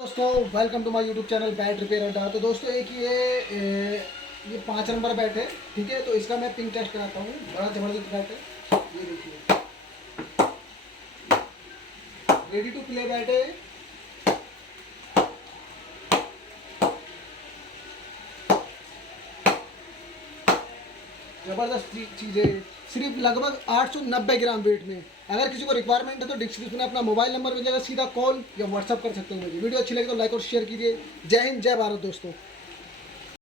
दोस्तों welcome to my YouTube channel bat repair Adda. तो दोस्तों एक ये 5 नंबर बैट है, ठीक है। तो इसका मैं पिंग टेस्ट कराता हूँ। बड़ा जबरदस्त बैट है, ये देखिए, रेडी टू प्ले बैट है। जबरदस्त चीज़ है, सिर्फ लगभग 890 ग्राम वेट में। अगर किसी को रिक्वायरमेंट है तो डिस्क्रिप्शन में अपना मोबाइल नंबर मिल जाएगा, सीधा कॉल या व्हाट्सअप कर सकते हो मुझे। वीडियो अच्छी लगे तो लाइक और शेयर कीजिए। जय हिंद, जय भारत दोस्तों।